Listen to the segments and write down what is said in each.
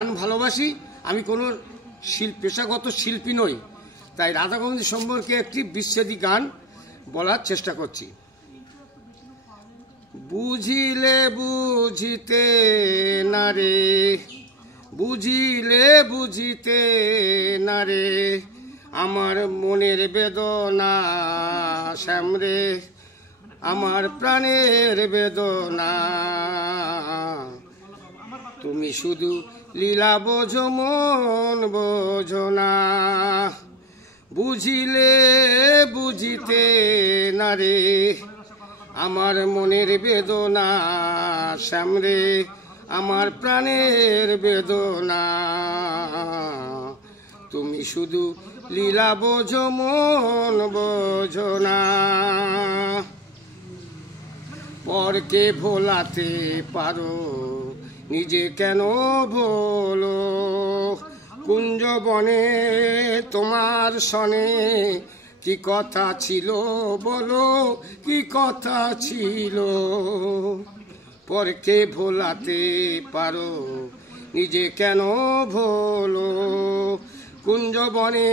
গান ভালোবাসি। আমি কোনো পেশাগত শিল্পী নই, তাই রাধা গোবিন্দ সম্পর্কে একটি বিচ্ছেদী গান বলার চেষ্টা করছি। বুঝিলে বুঝিতে না রে, বুঝিলে বুঝিতে না রে, আমার মনের বেদনা শ্যামরে, আমার প্রাণের বেদনা। তুমি শুধু লীলা বোঝো মন বোঝো না, বুঝিলে বুঝিতে না রে, আমার মনের বেদনা শ্যামরে, আমার প্রাণের বেদনা। তুমি শুধু লীলা বোঝো মন বোঝো না। পরকে ভোলাতে পারো, নিজে কেন ভোলো? কুঞ্জ বনে তোমার সনে কি কথা ছিল বলো, কি কথা ছিল? পরকে ভোলাতে পারো, নিজে কেন ভোলো? কুঞ্জ বনে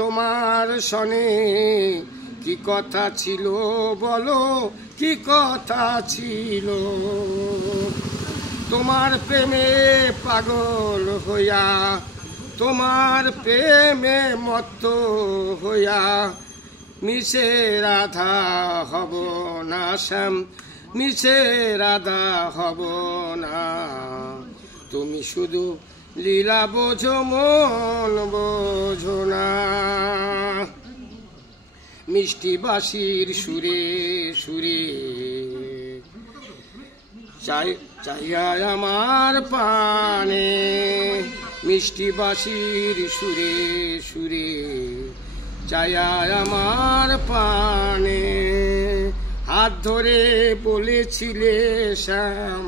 তোমার সনে কি কথা ছিল বলো, কি কথা ছিল? তোমার প্রেমে পাগল হইয়া, তোমার প্রেমে মত্ত হইয়া, মিছে রাধা হব না শ্যাম, মিছে রাধা হব না। তুমি শুধু লীলা বোঝো মন বোঝো না। মিষ্টি বাঁশির সুরে সুরে চাইয়া আমার পানে, মিষ্টি বাঁশির সুরে সুরে চাইয়া আমার পানে। হাত ধরে বলেছিলে শ্যাম,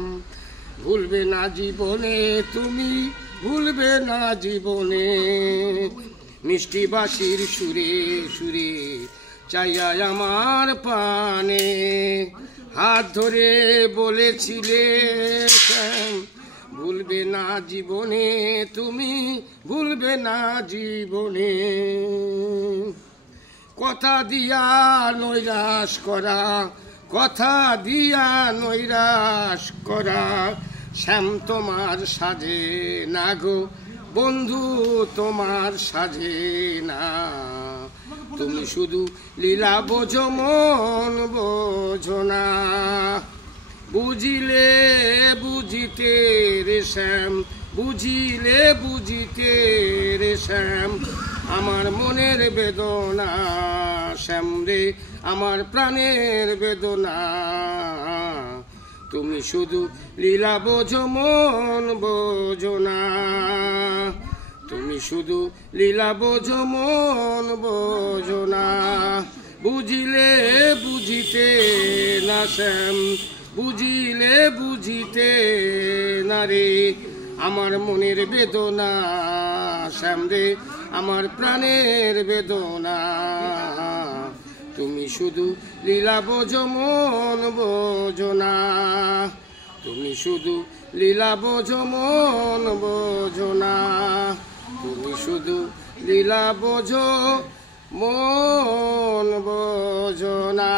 ভুলবে না জীবনে তুমি, ভুলবে না জীবনে। মিষ্টি বাঁশির সুরে সুরে চাইয়া আমার পানে, হাত ধরে বলেছিলে শ্যাম, ভুলবে না জীবনে তুমি, ভুলবে না জীবনে। কথা দিয়া নৈরাশ করা, কথা দিয়া নৈরাশ করা, শ্যাম তোমার সাজে না গো বন্ধু, তোমার সাজে না। তুমি শুধু লীলা বোঝো মন বোঝো না। বুঝিলে বুঝিতে রে শ্যাম, বুঝিলে বুঝিতে রে শ্যাম, আমার মনের বেদনা শ্যাম রে, আমার প্রাণের বেদনা। তুমি শুধু লীলা বোঝো মন বোঝো না। তুমি শুধু লীলা বোঝো মন বোঝো না। বুঝিলে বুঝিতে না শ্যাম, বুঝিলে বুঝিতে না রে, আমার মনের বেদনা শ্যাম রে, আমার প্রাণের বেদনা। তুমি শুধু লীলা বোঝো মন বোঝো না। তুমি শুধু লীলা বোঝো মন বোঝো না। তুমি শুধু লীলা বোঝো মন বোঝো না।